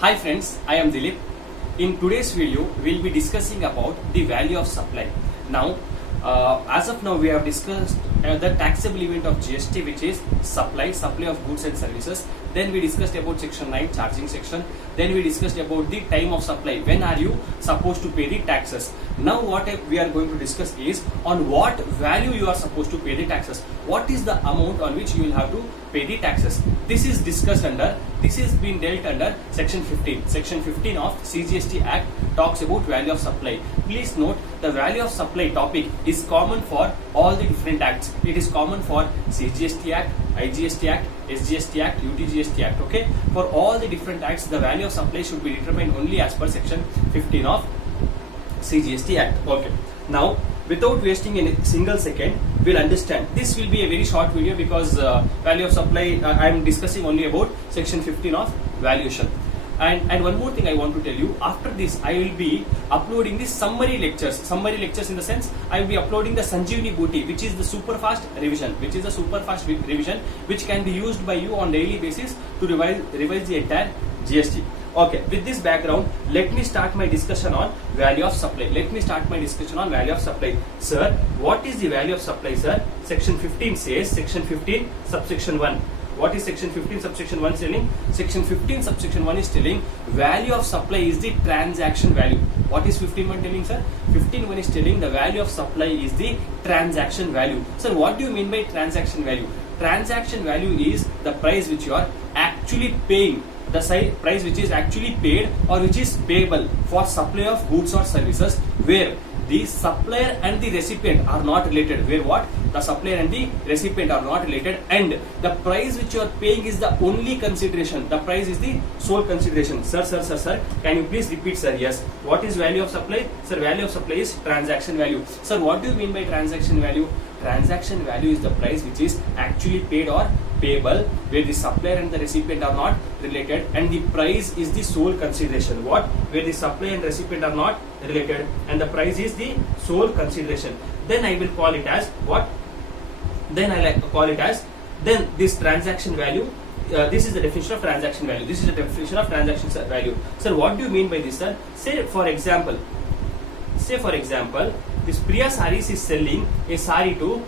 Hi friends, I am Dilip. In today's video, we'll be discussing about the value of supply. Now, as of now, we have discussed the taxable event of GST, which is supply of goods and services. Then we discussed about section 9, charging section. Then we discussed about the time of supply. When are you supposed to pay the taxes? Now what we are going to discuss is on what value you are supposed to pay the taxes. What is the amount on which you will have to pay the taxes? This is discussed under, this is being dealt under section 15. Section 15 of CGST Act talks about value of supply. Please note, the value of supply topic is common for all the different acts. It is common for CGST Act, IGST Act, SGST Act, UTGST Act. Okay, for all the different acts, the value of supply should be determined only as per section 15 of CGST Act. Okay, now without wasting any single second, we'll understand. This will be a very short video because value of supply, I am discussing only about section 15 of valuation. And one more thing I want to tell you, after this I will be uploading the summary lectures in the sense I will be uploading the Sanjeevani Booty, which is the super fast revision, which can be used by you on daily basis to revise the entire GST. Okay, with this background, let me start my discussion on value of supply. Sir, what is the value of supply, sir? Section 15 says, section 15 subsection 1. What is section 15 subsection 1 telling? Section 15 subsection 1 is telling value of supply is the transaction value. What is 15.1 telling, sir? 15.1 is telling the value of supply is the transaction value. Sir, what do you mean by transaction value? Transaction value is the price which you are actually paying, the price which is actually paid or which is payable for supply of goods or services where the supplier and the recipient are not related. Where what? The supplier and the recipient are not related, and the price which you are paying is the only consideration. The price is the sole consideration. Sir, can you please repeat, sir? Yes. What is value of supply? Sir, value of supply is transaction value. Sir, what do you mean by transaction value? Transaction value is the price which is actually paid or payable where the supplier and the recipient are not related, and the price is the sole consideration. What? Where the supplier and recipient are not related and the price is the sole consideration. Then I will call it as what? Then this transaction value. This is the definition of transaction value. Sir, what do you mean by this, sir? Say for example, this Priya Sarees is selling a saree to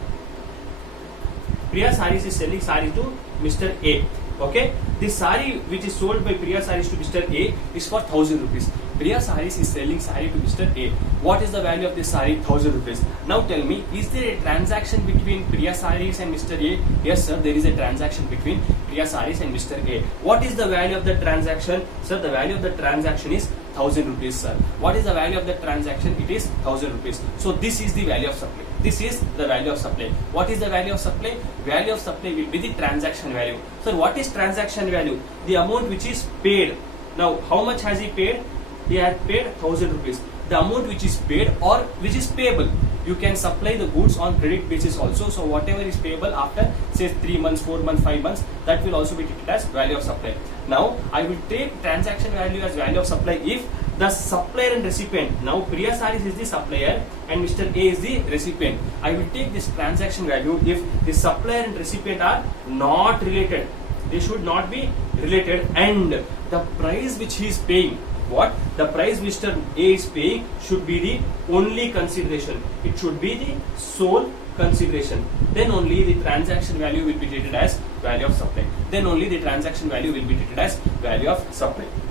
Mr. A. Okay, this saree which is sold by Priya Sarees to Mr. A is for 1,000 rupees. Priya Sarees is selling saree to Mr. A. What is the value of this saree? 1,000 rupees. Now tell me, is there a transaction between Priya Sarees and Mr. A? Yes, sir, there is a transaction between Priya Sarees and Mr. A. What is the value of the transaction? Sir, the value of the transaction is 1,000 rupees, sir. What is the value of the transaction? It is 1,000 rupees. So this is the value of supply. This is the value of supply. What is the value of supply? Value of supply will be the transaction value. Sir, what is transaction value? The amount which is paid. Now, how much has he paid? He had paid 1,000 rupees. The amount which is paid or which is payable. You can supply the goods on credit basis also. So whatever is payable after say 3 months, 4 months, 5 months, that will also be treated as value of supply. Now I will take transaction value as value of supply if the supplier and recipient. Now Priya Sarees is the supplier and Mr. A is the recipient. I will take this transaction value if the supplier and recipient are not related. They should not be related, and the price which he is paying, what? The price Mr. A is paying should be the only consideration. It should be the sole consideration. Then only the transaction value will be treated as value of supply.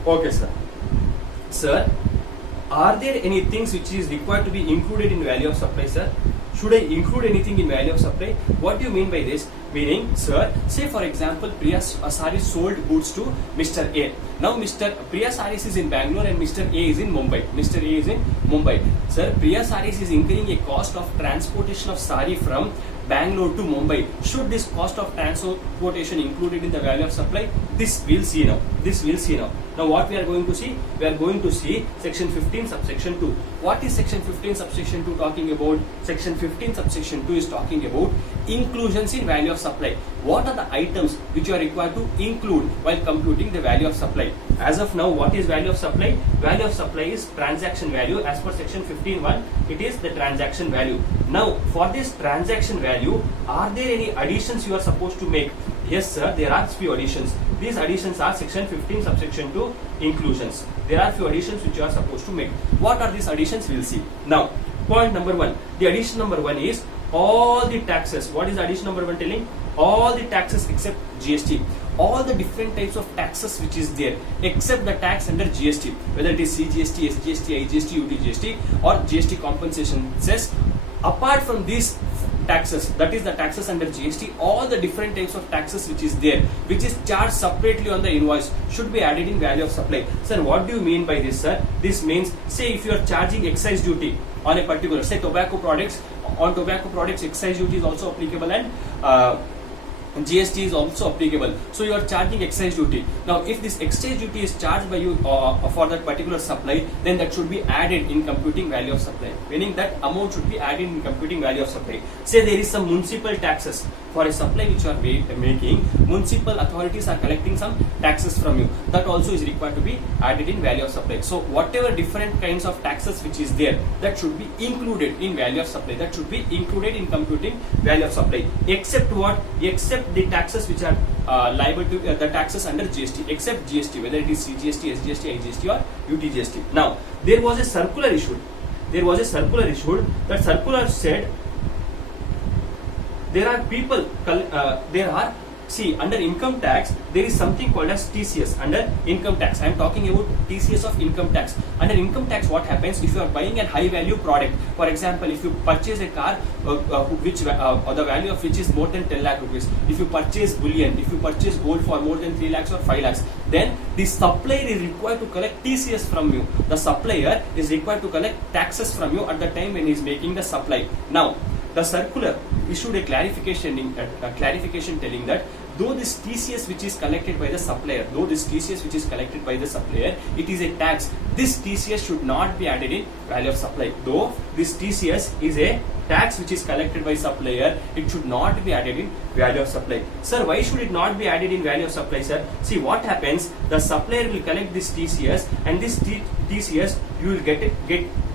Okay, sir. Sir, are there any things which is required to be included in value of supply, sir? Should I include anything in value of supply? What do you mean by this? Meaning, sir, say for example, Priya Sarees sold goods to Mr. A. Now, Priya Sarees is in Bangalore and Mr. A is in Mumbai. Sir, Priya Sarees is incurring a cost of transportation of saree from Bangalore to Mumbai. Should this cost of transportation included in the value of supply? This we'll see now. Now what we are going to see? We are going to see section 15 subsection 2. What is section 15 subsection 2 talking about? Section 15 subsection 2 is talking about inclusions in value of supply. What are the items which you are required to include while computing the value of supply? As of now, what is value of supply? Value of supply is transaction value. As per section 15.1, it is the transaction value. Now, for this transaction value, are there any additions you are supposed to make? Yes, sir, there are few additions. These additions are section 15 subsection 2 inclusions. There are few additions which you are supposed to make. What are these additions? We'll see. Now, point number 1. The addition number 1 is all the taxes. What is addition number 1 telling? All the taxes except GST. All the different types of taxes which is there except the tax under GST, whether it is CGST, SGST, IGST, UTGST or GST compensation cess. Apart from these taxes, that is the taxes under GST, all the different types of taxes which is there, which is charged separately on the invoice, should be added in value of supply. Sir, what do you mean by this, sir? This means, say if you are charging excise duty on a particular, say tobacco products, on tobacco products excise duty is also applicable and GST is also applicable. So you are charging excise duty. Now if this excise duty is charged by you for that particular supply, then that should be added in computing value of supply, meaning that amount should be added in computing value of supply. Say there is some municipal taxes for a supply which you are making, municipal authorities are collecting some taxes from you, that also is required to be added in value of supply. So whatever different kinds of taxes which is there, that should be included in value of supply, that should be included in computing value of supply, except what? Except the taxes which are liable to the taxes under GST, except GST, whether it is CGST, SGST, IGST or UTGST. Now there was a circular issued. That circular said there are people, under income tax, there is something called as TCS. Under income tax, I am talking about TCS of income tax. Under income tax, what happens if you are buying a high value product? For example, if you purchase a car the value of which is more than 10 lakh rupees, if you purchase bullion, if you purchase gold for more than 3 lakhs or 5 lakhs, then the supplier is required to collect TCS from you. The supplier is required to collect taxes from you at the time when he is making the supply. Now, the circular issued a clarification telling that though this TCS which is collected by the supplier, it is a tax. This TCS should not be added in value of supply. Though this TCS is a tax which is collected by supplier, it should not be added in value of supply. Sir, why should it not be added in value of supply, sir? See what happens, the supplier will collect this TCS, and this TCS you will get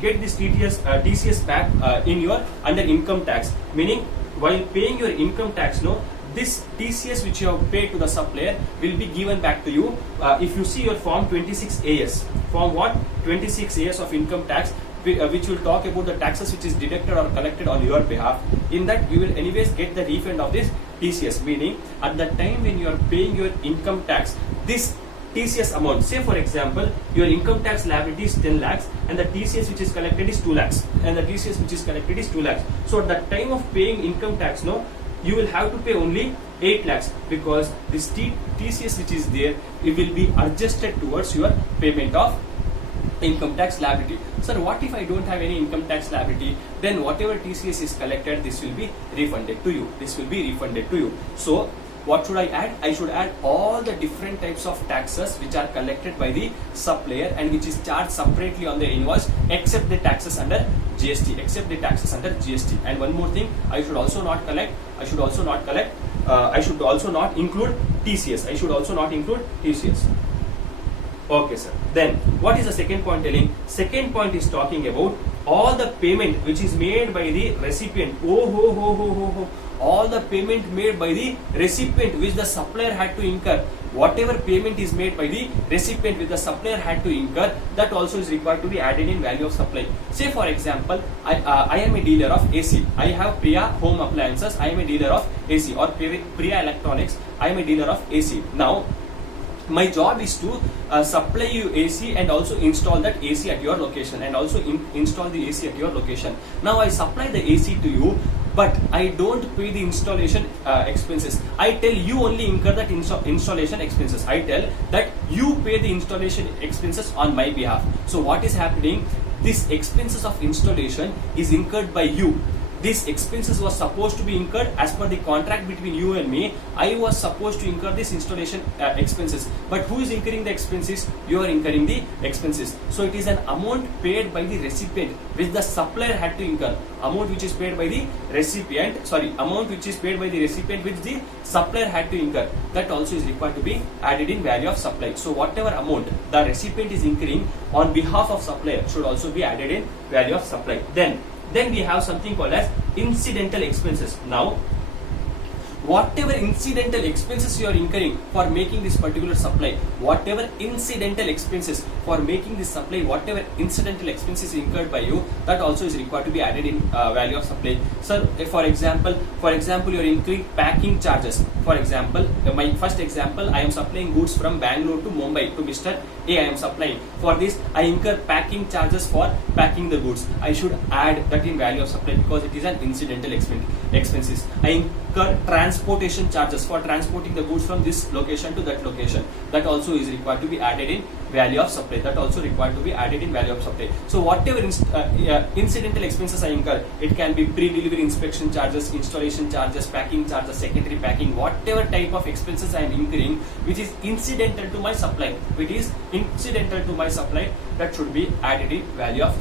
this TCS back in your under income tax, meaning while paying your income tax, this TCS which you have paid to the supplier will be given back to you. If you see your form 26AS, form what? 26AS of income tax, which will talk about the taxes which is deducted or collected on your behalf. In that you will anyways get the refund of this TCS, meaning at the time when you are paying your income tax, this TCS amount, say for example your income tax liability is 10 lakhs and the TCS which is collected is 2 lakhs and the TCS which is collected is 2 lakhs. So at the time of paying income tax, you will have to pay only 8 lakhs because this TCS which is there, it will be adjusted towards your payment of income tax liability. Sir, what if I don't have any income tax liability? Then whatever TCS is collected, this will be refunded to you. So what should I add? I should add all the different types of taxes which are collected by the supplier and which is charged separately on the invoice, except the taxes under GST. And one more thing, I should also not include TCS. Okay, sir. Then what is the second point telling? Second point is talking about all the payment which is made by the recipient. All the payment made by the recipient which the supplier had to incur. Whatever payment is made by the recipient which the supplier had to incur, that also is required to be added in value of supply. Say for example, I am a dealer of AC. I have Priya Home Appliances. I am a dealer of AC, or Priya Electronics. I am a dealer of AC. Now, my job is to supply you AC and also install that AC at your location, and also install the AC at your location. Now I supply the AC to you, but I don't pay the installation expenses. I tell you only incur that installation expenses. I tell that you pay the installation expenses on my behalf. So what is happening? This expenses of installation is incurred by you. These expenses was supposed to be incurred as per the contract between you and me. I was supposed to incur this installation expenses, but who is incurring the expenses? You are incurring the expenses. So it is an amount paid by the recipient which the supplier had to incur. Amount which is paid by the recipient which the supplier had to incur. That also is required to be added in value of supply. So whatever amount the recipient is incurring on behalf of supplier should also be added in value of supply. Then we have something called as incidental expenses. Now, whatever incidental expenses you are incurring for making this particular supply, whatever incidental expenses for making this supply, whatever incidental expenses incurred by you, that also is required to be added in value of supply. Sir, for example, you are incurring packing charges. For example, my first example, I am supplying goods from Bangalore to Mumbai to Mr. A. I am supplying. For this, I incur packing charges for packing the goods. I should add that in value of supply because it is an incidental expenses. I incur transportation charges for transporting the goods from this location to that location. That also is required to be added in value of supply. That also required to be added in value of supply. So whatever incidental expenses I incur, it can be pre-delivery inspection charges, installation charges, packing charges, secondary packing, whatever type of expenses I am incurring, which is incidental to my supply, that should be added in value of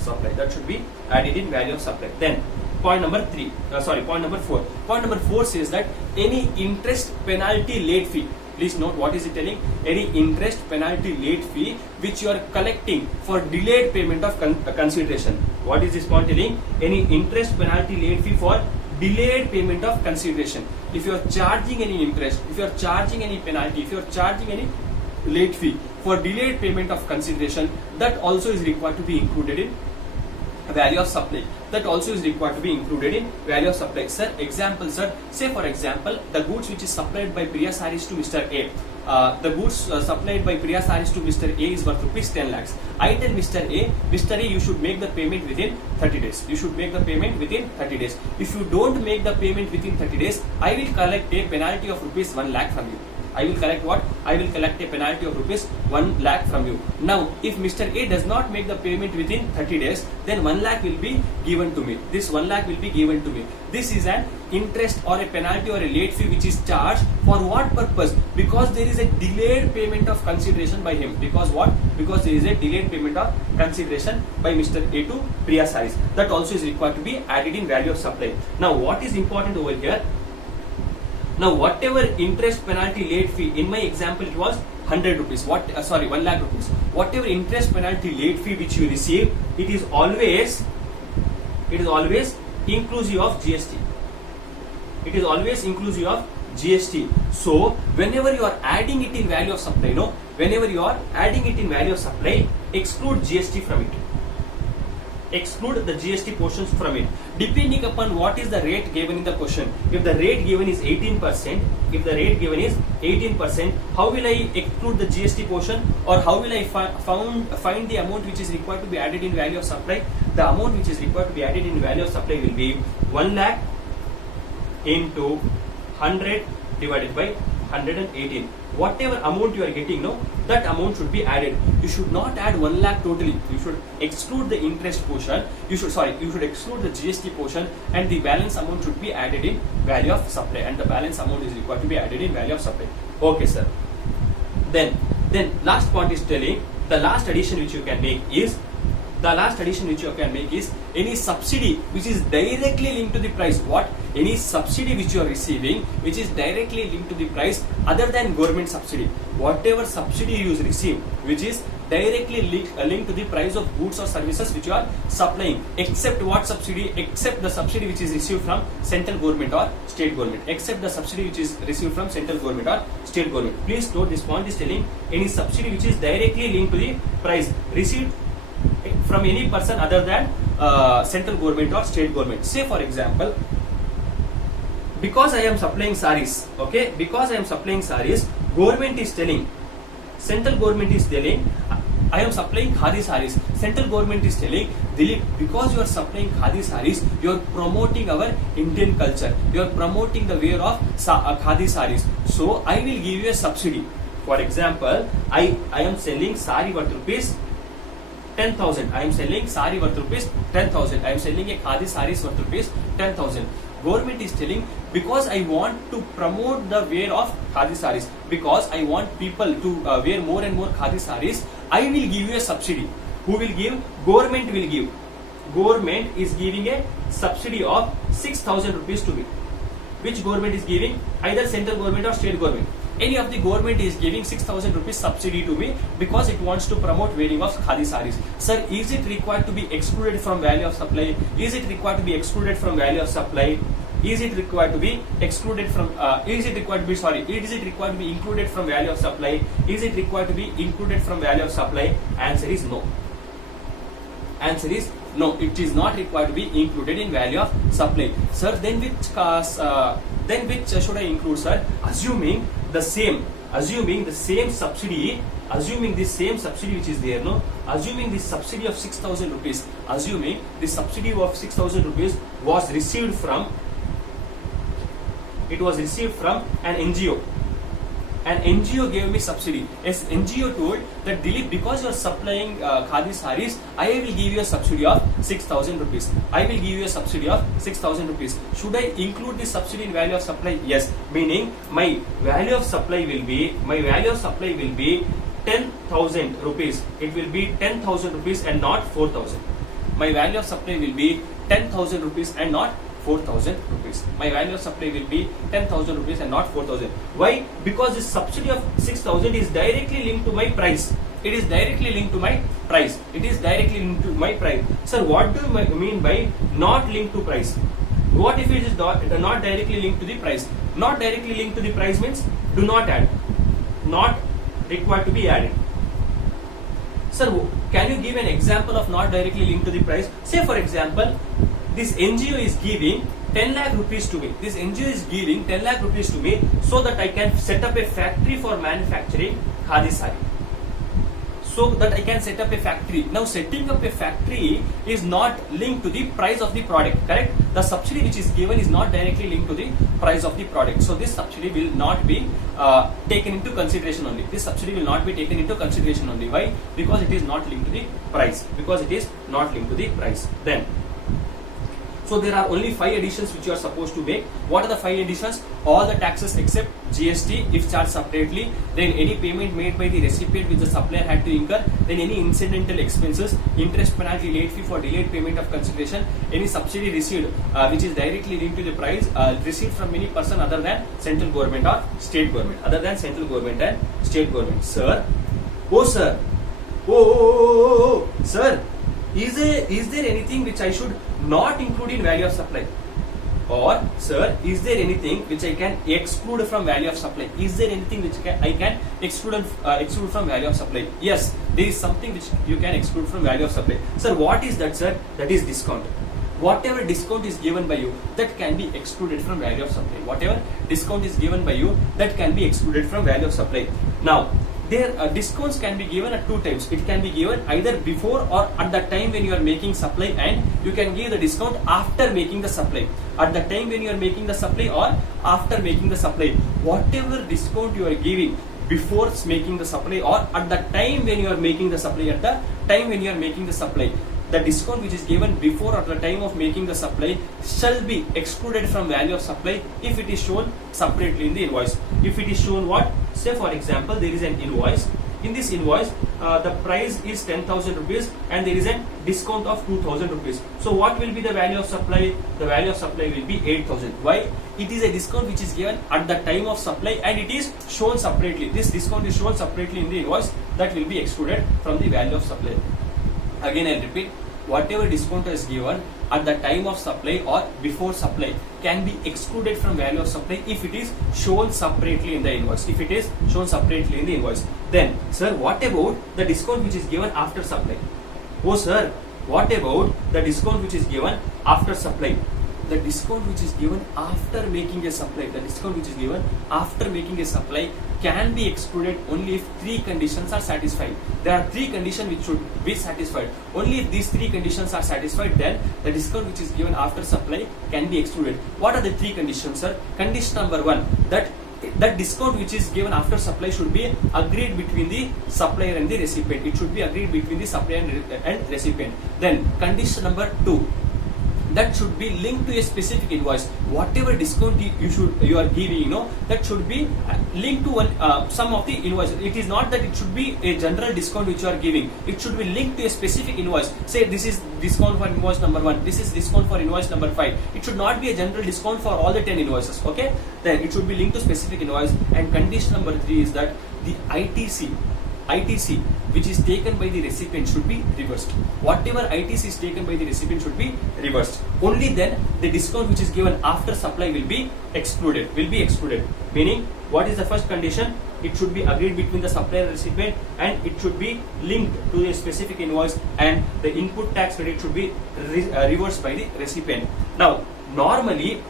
supply. Then point number 4. Point number 4 says that any interest, penalty, late fee. Please note what is it telling? Any interest, penalty, late fee which you are collecting for delayed payment of consideration. What is this point telling? Any interest, penalty, late fee for delayed payment of consideration. If you are charging any interest, if you are charging any penalty, if you are charging any late fee for delayed payment of consideration, that also is required to be included in value of supply. Sir, example, sir, say for example, the goods which is supplied by Priya Sarees to Mr. A, the goods supplied by Priya Sarees to Mr. A is worth rupees 10 lakhs. I tell Mr. A, you should make the payment within 30 days. If you don't make the payment within 30 days, I will collect a penalty of rupees 1 lakh from you. I will collect a penalty of rupees 1 lakh from you. Now, if Mr. A does not make the payment within 30 days, then 1 lakh will be given to me. This is an interest or a penalty or a late fee which is charged for what purpose? Because there is a delayed payment of consideration by him. Because there is a delayed payment of consideration by Mr. A to Priya Sarees. That also is required to be added in value of supply. Now, what is important over here? Now, whatever interest, penalty, late fee, in my example it was 100 rupees. 1 lakh rupees. Whatever interest, penalty, late fee which you receive, it is always inclusive of GST. So, whenever you are adding it in value of supply, exclude GST from it. Exclude the GST portions from it, depending upon what is the rate given in the question. If the rate given is 18%, how will I exclude the GST portion, or how will I find the amount which is required to be added in value of supply? The amount which is required to be added in value of supply will be 1 lakh into 100 divided by 118. Whatever amount you are getting, that amount should be added. You should not add 1 lakh totally. You should exclude the interest portion. You should exclude the GST portion, and the balance amount should be added in value of supply. And the balance amount is required to be added in value of supply. Okay, sir. Then last point is telling the last addition which you can make is any subsidy which is directly linked to the price. What? Any subsidy which you are receiving which is directly linked to the price other than government subsidy. Whatever subsidy you receive which is directly linked to the price of goods or services which you are supplying, except what subsidy? Except the subsidy which is received from central government or state government. Please note, this point is telling any subsidy which is directly linked to the price received from any person other than central government or state government. Say for example, because I am supplying sarees, central government is telling I am supplying khadi sarees. Central government is telling, Dilip, because you are supplying khadi sarees, you are promoting our Indian culture. You are promoting the wear of khadi sarees. So I will give you a subsidy. For example, I am selling sari worth rupees 10,000. I am selling sari worth rupees 10,000. I am selling a khadi sarees worth rupees 10,000. Government is telling, because I want to promote the wear of khadi sarees, because I want people to wear more and more khadi sarees, I will give you a subsidy. Who will give? Government will give. Government is giving a subsidy of 6,000 rupees to me. Which government is giving? Either central government or state government. Any of the government is giving 6,000 rupees subsidy to me because it wants to promote wearing of khadi sarees. Sir, is it required to be excluded from value of supply? Is it required to be excluded from value of supply? Is it required to be excluded from? Is it required to be Is it required to be included from value of supply? Is it required to be included from value of supply? Answer is no. Answer is no. It is not required to be included in value of supply. Sir, then which should I include, sir? Assuming the same subsidy. Assuming this same subsidy which is there, no? Assuming this subsidy of 6,000 rupees. Assuming this subsidy of 6,000 rupees was received from. It was received from an NGO. An NGO gave me subsidy. Yes, NGO told that Dilip, because you are supplying khadi sarees, I will give you a subsidy of 6,000 rupees. I will give you a subsidy of 6,000 rupees. Should I include this subsidy in value of supply? Yes. Meaning my value of supply will be 10,000 rupees. It will be 10,000 rupees and not 4,000. My value of supply will be 10,000 rupees and not 4,000 rupees. My value of supply will be 10,000 rupees and not 4,000. Why? Because this subsidy of 6,000 is directly linked to my price. It is directly linked to my price. It is directly linked to my price. Sir, what do you mean by not linked to price? What if it is not directly linked to the price? Not directly linked to the price means do not add. Not required to be added. Sir, can you give an example of not directly linked to the price? Say for example, this NGO is giving 10 lakh rupees to me. This NGO is giving 10 lakh rupees to me so that I can set up a factory for manufacturing khadi saree. So that I can set up a factory. Now setting up a factory is not linked to the price of the product, correct? The subsidy which is given is not directly linked to the price of the product. So this subsidy will not be taken into consideration only. This subsidy will not be taken into consideration only. Why? Because it is not linked to the price. Because it is not linked to the price. Then, so there are only 5 additions which you are supposed to make. What are the 5 additions? All the taxes except GST if charged separately, then any payment made by the recipient which the supplier had to incur, then any incidental expenses, interest, penalty, late fee for delayed payment of consideration, any subsidy received which is directly linked to the price received from any person other than central government or state government. Other than central government and state government. Sir, sir, sir, is there anything which I should not include in value of supply? Or sir, is there anything which I can exclude from value of supply? Is there anything which I can exclude from value of supply? Yes, there is something which you can exclude from value of supply. Sir, what is that, sir? That is discount. Whatever discount is given by you, that can be excluded from value of supply. Whatever discount is given by you, that can be excluded from value of supply. Now, discounts can be given at 2 times. It can be given either before or at the time when you are making supply, and you can give the discount after making the supply. At the time when you are making the supply or after making the supply. Whatever discount you are giving before making the supply or at the time when you are making the supply, the discount which is given before or at the time of making the supply shall be excluded from value of supply if it is shown separately in the invoice. If it is shown what? Say for example, there is an invoice. In this invoice, the price is 10,000 rupees and there is a discount of 2,000 rupees. So what will be the value of supply? The value of supply will be 8,000. Why? It is a discount which is given at the time of supply and it is shown separately. This discount is shown separately in the invoice, that will be excluded from the value of supply. Again, I repeat, whatever discount is given at the time of supply or before supply can be excluded from value of supply if it is shown separately in the invoice. If it is shown separately in the invoice. Then, sir, what about the discount which is given after supply? Oh, sir, what about the discount which is given after supply? The discount which is given after making a supply, can be excluded only if 3 conditions are satisfied. There are 3 conditions which should be satisfied. Only if these 3 conditions are satisfied, then the discount which is given after supply can be excluded. What are the 3 conditions, sir? Condition number 1, that discount which is given after supply should be agreed between the supplier and the recipient. It should be agreed between the supplier and recipient. Then condition number 2, that should be linked to a specific invoice. Whatever discount you are giving, that should be linked to some of the invoices. It is not that it should be a general discount which you are giving. It should be linked to a specific invoice. Say this is discount for invoice number 1. This is discount for invoice number 5. It should not be a general discount for all the 10 invoices. Okay? Then it should be linked to specific invoice. And condition number 3 is that the ITC ITC which is taken by the recipient should be reversed. Whatever ITC is taken by the recipient should be reversed. Only then the discount which is given after supply will be excluded. Meaning, what is the first condition? It should be agreed between the supplier and recipient, and it should be linked to a specific invoice, and the input tax credit should be reversed by the recipient. Now, normally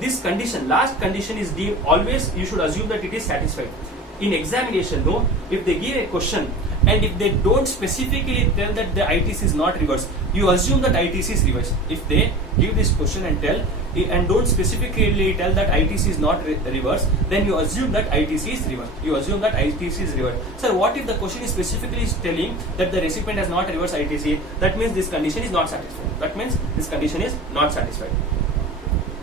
this condition, last condition is deemed, always you should assume that it is satisfied. In examination though, if they give a question and if they don't specifically tell that the ITC is not reversed, you assume that ITC is reversed. If they give this question and tell and don't specifically tell that ITC is not reversed, then you assume that ITC is reversed. Sir, what if the question is specifically telling that the recipient has not reversed ITC? That means this condition is not satisfied.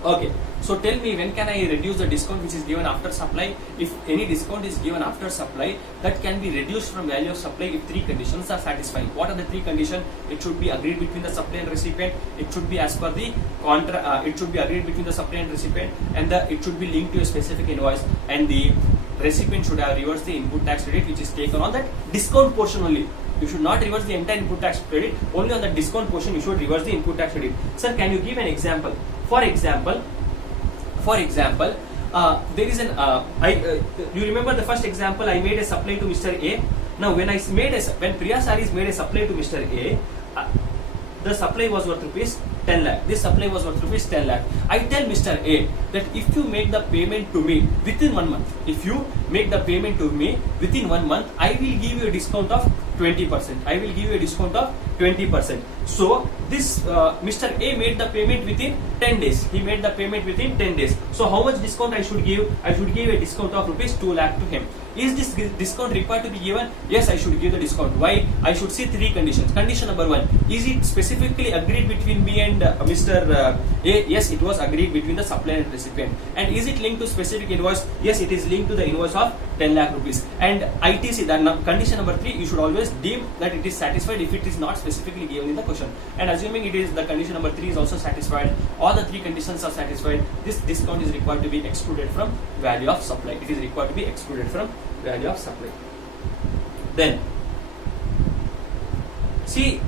Okay, so tell me, when can I reduce the discount which is given after supply? If any discount is given after supply, that can be reduced from value of supply if three conditions are satisfying. What are the three conditions? It should be agreed between the supplier and recipient. It should be as per the contract. It should be agreed between the supplier and recipient, and it should be linked to a specific invoice. And the recipient should have reversed the input tax credit which is taken on that discount portion only. You should not reverse the entire input tax credit. Only on the discount portion you should reverse the input tax credit. Sir, can you give an example? For example, there is an you remember the first example? I made a supply to Mr. A. Now, when Priya Sarees made a supply to Mr. A, the supply was worth rupees 10 lakh. This supply was worth rupees 10 lakh. I tell Mr. A that if you make the payment to me within 1 month, I will give you a discount of 20%. So this Mr. A made the payment within 10 days. So how much discount I should give? I should give a discount of rupees 2 lakh to him. Is this discount required to be given? Yes, I should give the discount. Why? I should see three conditions. Condition number 1, is it specifically agreed between me and Mr. A? Yes, it was agreed between the supplier and recipient. And is it linked to specific invoice? Yes, it is linked to the invoice of 10 lakh rupees. And ITC, that condition number 3, you should always deem that it is satisfied if it is not specifically given in the question. And assuming it is, the condition number 3 is also satisfied, all the three conditions are satisfied, this discount is required to be excluded from value of supply. Then, see,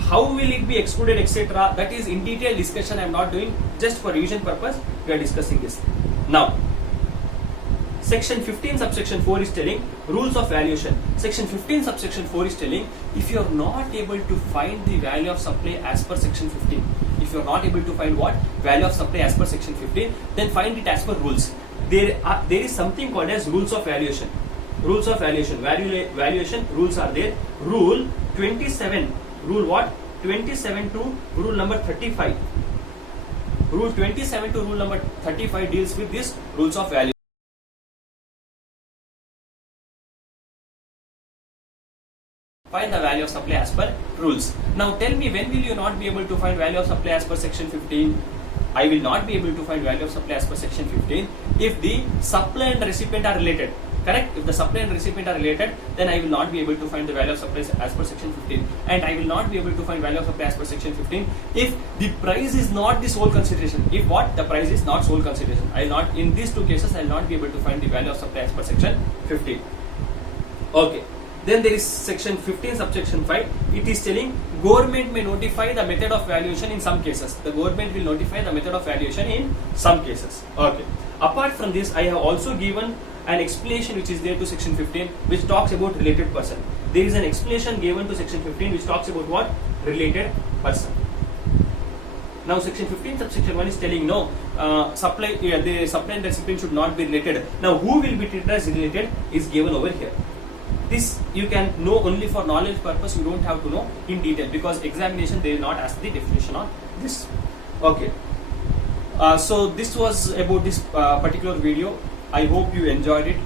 how will it be excluded, etc. That is in detail discussion I am not doing. Just for revision purpose, we are discussing this. Now, Section 15 subsection 4 is telling rules of valuation. Section 15 subsection 4 is telling if you are not able to find the value of supply as per section 15, if you are not able to find what? Value of supply as per section 15, then find it as per rules. There is something called as rules of valuation. Valuation rules are there. Rule 27. Rule what? 27 to rule number 35. Rule 27 to rule number 35 deals with this rules of valuation. Find the value of supply as per rules. Now tell me, when will you not be able to find value of supply as per section 15? I will not be able to find value of supply as per section 15 if the supplier and recipient are related. Correct? If the supplier and recipient are related, then I will not be able to find the value of supply as per section 15. And I will not be able to find value of supply as per section 15 if the price is not the sole consideration. If what? The price is not sole consideration. I will not, in these two cases, I will not be able to find the value of supply as per section 15. Okay. Then there is section 15 subsection 5. It is telling government may notify the method of valuation in some cases. The government will notify the method of valuation in some cases. Okay. Apart from this, I have also given an explanation which is there to section 15 which talks about related person. There is an explanation given to section 15 which talks about what? Related person. Now section 15 subsection 1 is telling no, the supply and recipient should not be related. Now who will be treated as related is given over here. This you can know only for knowledge purpose. You don't have to know in detail because examination they will not ask the definition on this. Okay. So this was about this particular video. I hope you enjoyed it.